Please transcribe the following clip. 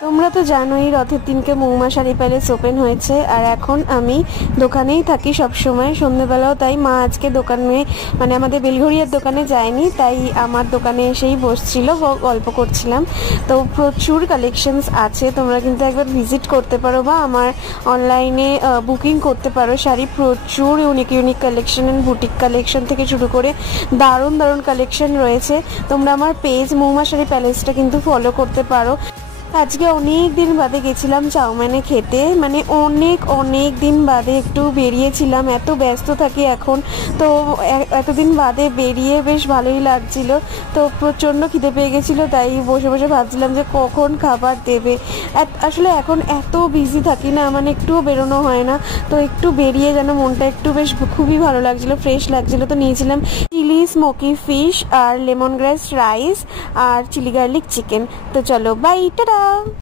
তোমরা তো জানোই রথের দিনকে মৌমা শাড়ি প্যালেস ওপেন হয়েছে, আর এখন আমি দোকানেই থাকি সব সময়, সন্ধ্যেবেলাও তাই। মা আজকে দোকানে মানে আমাদের বেলঘড়িয়ার দোকানে যায়নি, তাই আমার দোকানে এসেই বসছিল, গল্প করছিলাম। তো প্রচুর কালেকশনস আছে, তোমরা কিন্তু একবার ভিজিট করতে পারো বা আমার অনলাইনে বুকিং করতে পারো শাড়ি। প্রচুর unique unique collection and boutique collection থেকে শুরু করে দারুণ দারুণ কালেকশন রয়েছে। তোমরা আমার পেজ মৌমা শাড়ি প্যালেসটা কিন্তু ফলো করতে পারো। আজকে অনেক দিন বাদে গেছিলাম চাউমিনে খেতে, মানে অনেক দিন বাদে একটু বেরিয়েছিলাম, এত ব্যস্ত থাকি এখন তো। এতদিন বাদে বেরিয়ে বেশ ভালোই লাগছিল। তো প্রচণ্ড খিদে পেয়ে গেছিলো, তাই বসে বসে ভাবছিলাম যে কখন খাবার দেবে। আসলে এখন এত বিজি থাকি না, মানে একটুও বেরোনো হয় না, তো একটু বেরিয়ে যেন মনটা একটু বেশ খুবই ভালো লাগছিলো, ফ্রেশ লাগছিলো। তো নিয়েছিলাম চিলি স্মোকি ফিশ আর লেমন গ্রাস রাইস আর চিলি গার্লিক চিকেন। তো চলো বাই, টাটা।